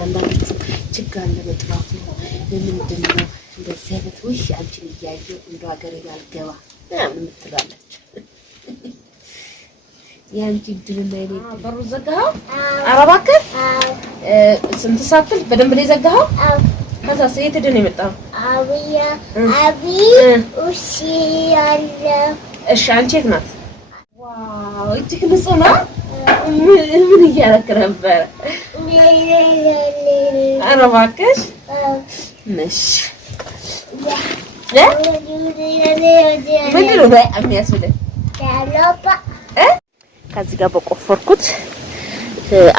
አንዳንዶቹ ችግር አለ በጥራቱ ምንድነው እንደዚህ አይነት ውሽ አንቺን እያየሁ እንደ ሀገሬ ያልገባ ምናምን ትላለች። ያንቺ ድልና የኔ በሩ ዘጋኸው? ኧረ እባክህ ስንት ሳትል በደንብ ላይ ዘጋኸው? ከዛ ሴት ድን የመጣው አቢ እሺ አለ። እሺ አንቺ የት ናት? ዋው እጅግ ንጹህ ነው። ምን እያደረክ ነበር? ኧረ እባክሽ ነሽ ምንድን ነው የሚያስብልህ? ከዚህ ጋር በቆፈርኩት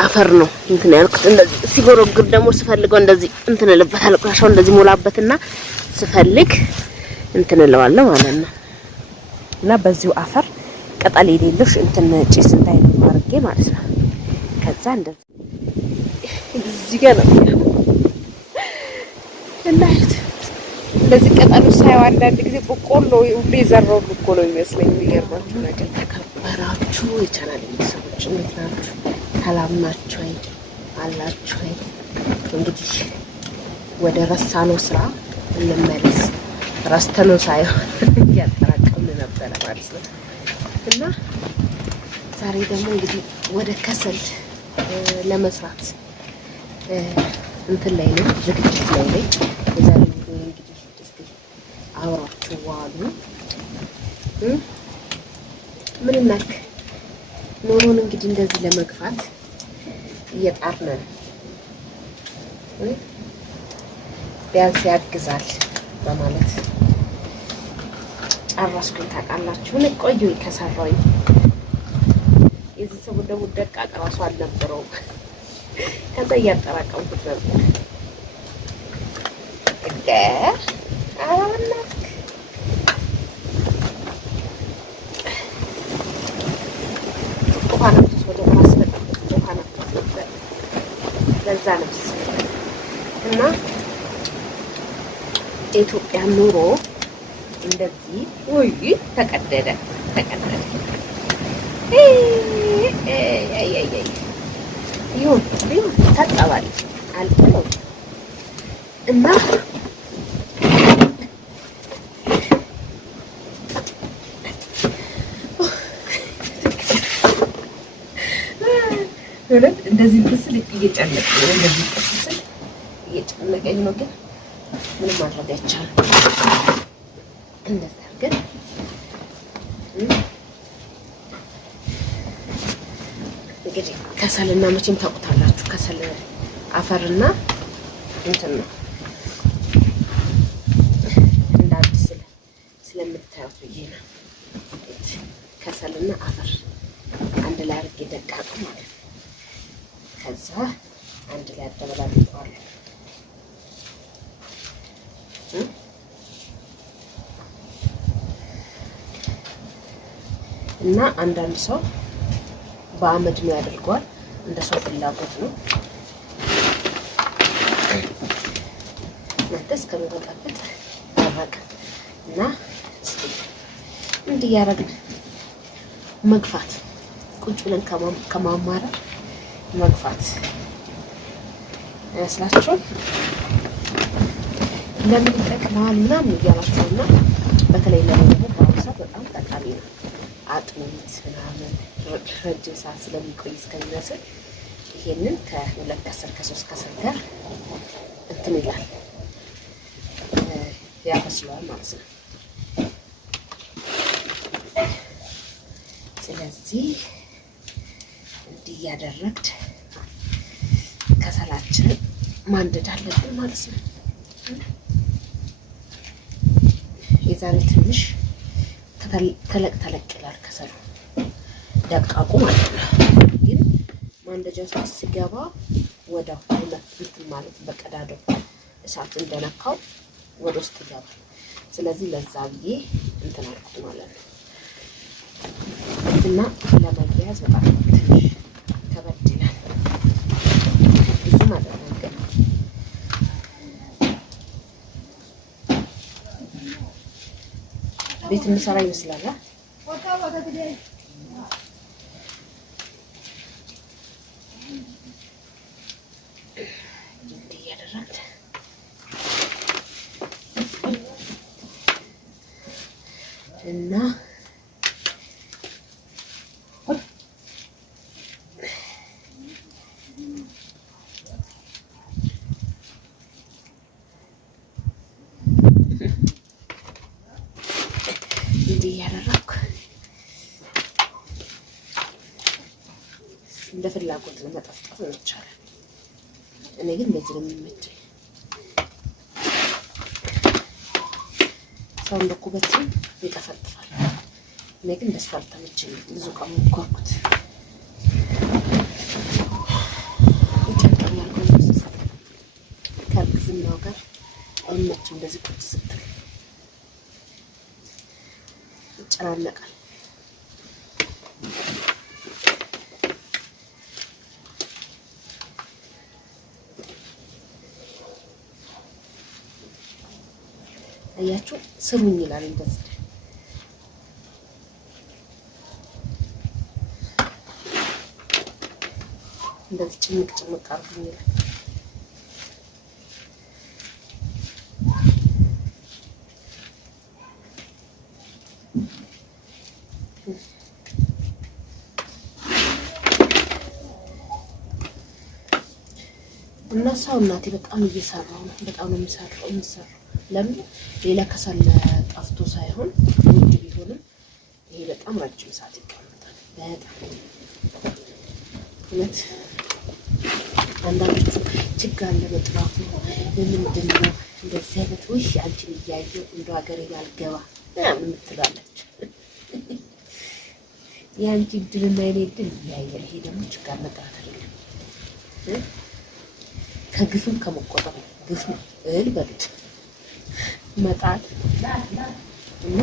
አፈር ነው እንትን ያልኩት። እንደዚህ ሲጎረግር ደግሞ ስፈልገው እንደዚህ እንትን እልበታለሁ። ቆሻሻው እንደዚህ ሞላበትና ስፈልግ እንትን እለዋለሁ ማለት ነው። እና በዚሁ አፈር ቅጠል የሌለሽ እንትን ጭስ እንዳይኖር አድርጌ ማለት ነው። ከዛ እንደዚህ እዚህ ጋር ነው እና እንደዚህ ቅጠሉ ሳይው አንዳንድ ጊዜ በቆሎ ሁሌ ዘራው እኮ ነው የሚመስለኝ። የሚገርማችሁ ነገር ተከበራችሁ የቻናል ቤተሰቦች እንዴት ናችሁ? ሰላም ናችሁ አላችሁ? እንግዲህ ወደ ረሳነው ስራ እንመለስ። ረስተነው ሳይሆን እያጠራቀምን ነበረ ማለት ነው። እና ዛሬ ደግሞ እንግዲህ ወደ ከሰል ለመስራት እንትን ላይ ነው፣ ዝግጅት ላይ ነኝ። የዛሬ ቪዲዮ እንግዲህ እስቲ አብራችሁ ዋሉ። ምን እናክ ኑሮን እንግዲህ እንደዚህ ለመግፋት እየጣርን ነው። ቢያንስ ያግዛል በማለት ጨረስኩኝ። ታውቃላችሁ ምን ቆየሁኝ ከሰራሁኝ። የዚህ ሰው ደግሞ ደቃቅ እራሱ አልነበረውም። ከዛ እያጠራቀምኩት ነበር። ውሃ ነፍስ ወደ ራስ በጣም ውሃ ነፍስ ነበር። ለዛ ነፍስ እና የኢትዮጵያ ኑሮ እንደዚህ ወይ ተቀደደ ይሁን ታጣባል አልቆ እና እንደዚህ ብስል እየጨነቀኝ ነው። እንደዚህ ብስል እየጨነቀኝ ነው፣ ግን ምንም ማድረግ አይቻልም። እንደዛ ግን እንግዲህ ከሰልና መቼም ታውቁታላችሁ፣ ከሰል አፈርና እንትን ነው እንደ አዲስ ስለምታዩት ብዬ ነው። ከሰልና አፈር አንድ ላይ አድርጌ ደቃቁ ማለት ነው። ከዛ አንድ ላይ አደበላልቀዋለሁ። እና አንዳንድ ሰው በአመድ ነው ያደርገዋል። እንደ ሰው ፍላጎት ነው። እናንተ እስከሚወጣበት ደረቅ እና እንዲህ ያደረግን መግፋት፣ ቁጭ ብለን ከማማረር መግፋት አይመስላችሁም? ለምን ይጠቅማል ምናምን እያላችሁና በተለይ ለምን በአሁኑ ሰዓት በጣም ጠቃሚ ነው። አጥሚት ምናምን ረጅም ሰዓት ስለሚቆይ እስከሚመስል ይሄንን ከሁለት ከስር ከሶስት ከስር ጋር እንትን ይላል ያበስለዋል ማለት ነው። ስለዚህ እንዲህ እያደረግን ከሰላችንን ማንደድ አለብን ማለት ነው። የዛሬ ትንሽ ተለቅ ይላል ከሰሉ ደቃቁ ማለት ነው። ግን ማንደጃ ውስጥ ሲገባ ወደ ሁለት ማለት በቀዳዳው እሳት እንደነካው ወደ ውስጥ ይገባል። ስለዚህ ለዛ ብዬ እንትን አልኩት ማለት ነው። እና ለማያያዝ በጣም ትንሽ ከበድ ይላል። ብዙ ማለት ነው። ግን ቤት እንሰራ ይመስላል። እያደረግን እና እንዲህ እያደረግኩ እንደ ፍላጎት ነው መጠፍጠፍ ይቻላል። እኔ ግን እንደዚህ ነው የሚመቸኝ። ሰው እንደ ኩበት ይጠፈጥፋል። እኔ ግን እንደሱ አልተመቸኝም። ብዙ ቀን ሞከርኩት። ይጨንቀኛል። ከእርግዝናው ጋር አይመችም። እንደዚህ ቁጭ ስትል ይጨናነቃል። አያችሁ ስሩኝ ይላል። እንደዚህ ጭምቅ ጭምቅ አድርጉኝ ይላል። እና ሰውናቴ በጣም እየሰራው ነው። በጣም ነው የሚሰራው። ለምን ሌላ ከሰል ጠፍቶ ሳይሆን ውድ ቢሆንም ይሄ በጣም ረጅም ሰዓት ይቀመጣል። በጣም እውነት አንዳንዶቹ ችግር አለ በጥራቱ ምንድን ነው እንደዚህ አይነት ውይ አንቺን እያየሁ እንደ ሀገሬ ያልገባ ምናምን ትላለች። የአንቺ እድልና የኔ እድል ይለያያል። ይሄ ደግሞ ችግር መጥራት አይደለም፣ ከግፍም ከመቆጠብ ግፍ ነው እል በሉት መጣት እና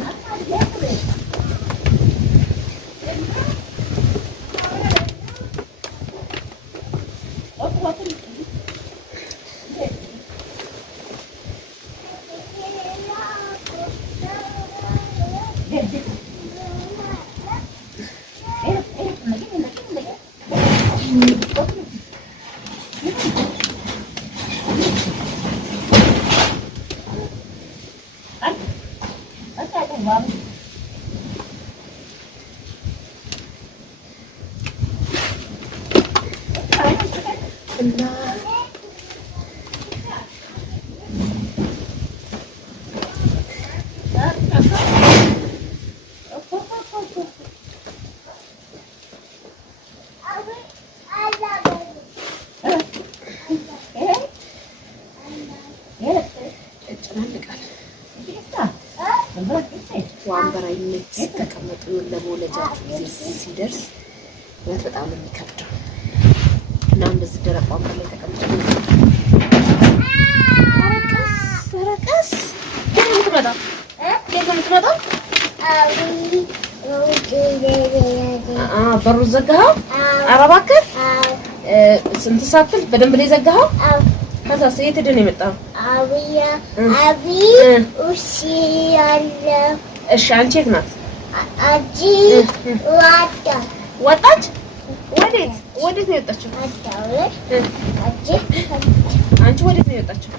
ወንበር አይነት ተቀመጡ ለመውለጃችሁ ጊዜ ሲደርስ በጣም የሚከብደው እና እንደዚህ ደረቅ ወንበር ላይ ተቀምጬ ረቀስ በሩ ዘጋኸው? ኧረ እባክህ ስንት ሰዓት በደንብ ላይ ዘጋኸው? ከዛ የት ሄደህ ነው የመጣኸው? እሺ አንቺ የት ናት? ወጣች? ወዴት ነው የወጣችው? አንቺ ወዴት ነው የወጣችው?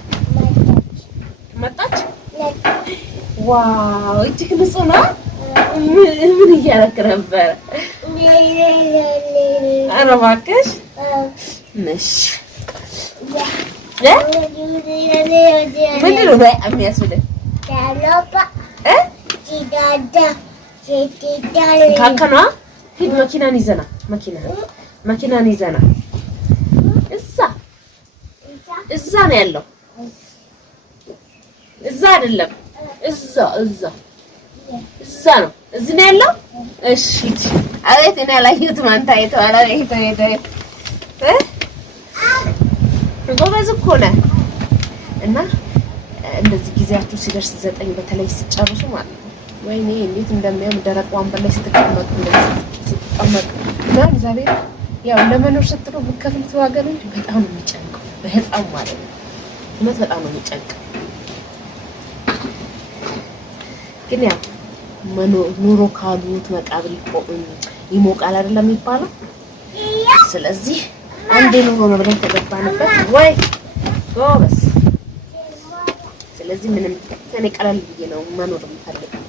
መጣች? ዋው እጅግ ንጹህ ነው። ምን እያደረክ ነበረ? ኧረ እባክሽ ነሽ ምንድን ነው የሚያስብልህ? ካከኗ ሂድ መኪናን ይዘና እዛ ነው ያለው። እዛ አይደለም እዛ ነው። እዚህ ነው ያለው። እሺ አቤት እኔ አላየሁትም። አንተ አይተኸዋል? ጎበዝ እኮ ነህ። እና እንደዚህ ጊዜያችሁ ሲደርስ 9 በተለይ ሲጨርሱ ማለት ነው። ወይኔ እንዴት እንደሚያምር ደረቅ ወንበር ላይ ስትቀመጡ እና እግዚአብሔር ያው ለመኖር ስትሉ ብትከፍሉት ዋጋ ነው እንጂ በጣም ነው የሚጨንቀው። በጣም ማለት ነው እውነት በጣም ነው የሚጨንቀው። ግን ያው ኑሮ ካሉት መቃብር ይሞቃል አይደለም የሚባለው። ስለዚህ አንዴ ኑሮ ነው ብለን ተገባንበት ወይ ጎበስ ስለዚህ ምንም እኔ ቀለል ብዬ ነው መኖር የምፈልገው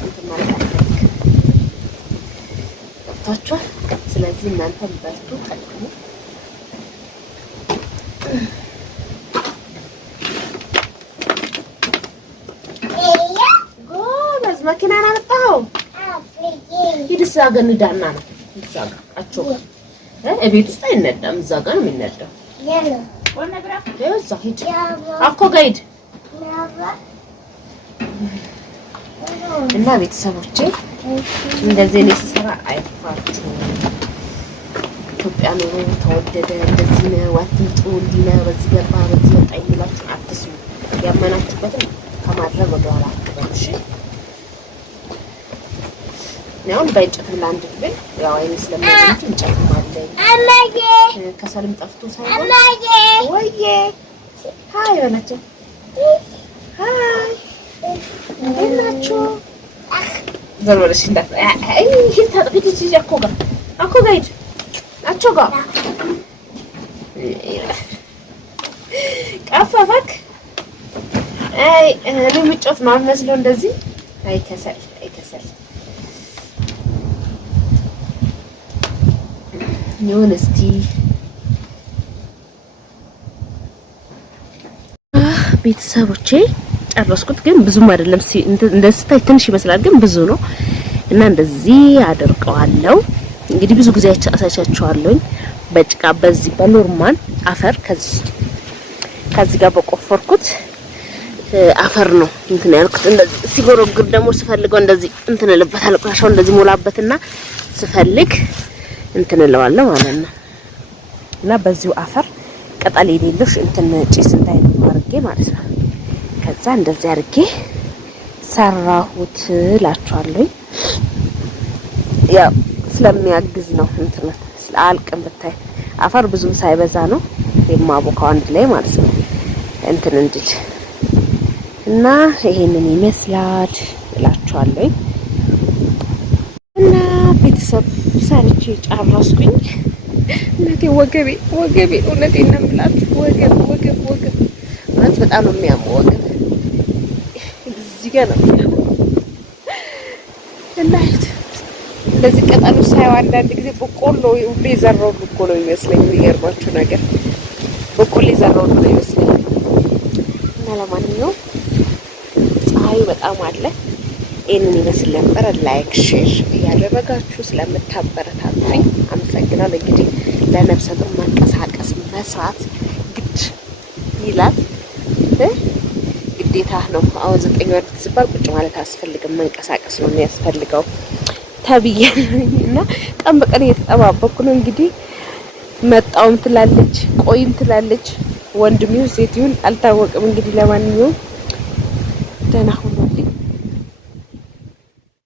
እንትን ማለት አልፈልግም። ገብታችኋል? ስለዚህ እናንተም በርቱ ጠቅሙ። ጎበዝ መኪና አመጣኸው? ሂድ እዛ ጋር እንዳና ነው እዛ ጋር አቾካ እቤት ውስጥ አይነዳም። እዛ ጋር ነው የሚነዳው። እዛ ሂድ አኮ ጋር ሂድ እና ቤተሰቦቼ እንደዚህ እኔ ስሰራ አይፋችሁ። ኢትዮጵያ ኑሮ ተወደደ፣ እንደዚህ ነው፣ አትምጡ፣ እንዲህ ነው፣ በዚህ ገባ በዚህ ወጣ የሚላችሁ አትስሙ። ያመናችሁበትን ከማድረግ ወደ ኋላ አትበሉ። እሺ ነው በእንጨት ላንድ ብል ያው አይኔ ስለማይንጭ እንጨት ማለኝ አማዬ ከሰልም ጠፍቶ ሳይሆን ወይዬ ሃይ በላቸው። ሃይ እንዴት ናችሁ? ዘርበለሽ እንዳት አይ ሂድ ታጥቢት እዚህ አኮጋ ሂድ አቾጋ ቀፈፈክ አይ ለምጮት ማመስለው እንደዚህ አይከሰል ይሁን። እስቲ ቤተሰቦቼ ጨረስኩት፣ ግን ብዙም አይደለም። እንደዚህ ትንሽ ይመስላል፣ ግን ብዙ ነው እና እንደዚህ አደርቀዋለሁ። እንግዲህ ብዙ ጊዜ አሳቻችኋለሁ በጭቃ በዚህ በኖርማል አፈር ከዚህ ጋር በቆፈርኩት አፈር ነው እንትን ያልኩት። እንደዚህ ሲጎረግር ደግሞ ስፈልገው እንደዚህ እንትን ልበታል። ቆሻሻው እንደዚህ ሞላበትና ስፈልግ እንትን እለዋለሁ ማለት ነው። እና በዚሁ አፈር ቅጠል የሌለሽ እንትን ጭስ እንዳይነው አድርጌ ማለት ነው። ከዛ እንደዚህ አድርጌ ሰራሁት እላችኋለሁ። ያው ስለሚያግዝ ነው እንትን አልቅም ብታይ አፈር ብዙም ሳይበዛ ነው የማቦካው አንድ ላይ ማለት ነው እንትን እንድል እና ይሄንን ይመስላል እላችኋለሁ። እና ቤተሰብ ሰርቼ ጨረስኩኝ። እናቴ ወገቤ እውነቴን ነው የምላችሁ ወገብ ማለት በጣም ነው የሚያመው ወገብ እዚህ ጋር ነው የሚያመው። እና እንደዚህ ቀጠሉ ሳይው አንዳንድ ጊዜ በቆሎ ሁሉ የዘራው እኮ ነው የሚመስለኝ። የሚገርማችሁ ነገር በቆሎ የዘራው ነው የሚመስለኝ። እና ለማንኛውም ፀሐዩ በጣም አለ። ይሄንን ይመስል ነበር። ላይክ ሼር እያደረጋችሁ ስለምታበረታቱኝ አመሰግናለሁ። እንግዲህ ለነፍሰ ጡር መንቀሳቀስ መስራት ግድ ይላል፣ ግዴታ ነው። አሁን 9 ወር ሲባል ቁጭ ማለት አያስፈልግም፣ መንቀሳቀስ ነው የሚያስፈልገው ተብያለሁና ቀን በቀን እየተጠባበኩ ነው። እንግዲህ መጣውም ትላለች ቆይም ትላለች፣ ወንድም ይሁን ሴት ይሁን አልታወቅም። እንግዲህ ለማንኛውም ደህና ሁኑ።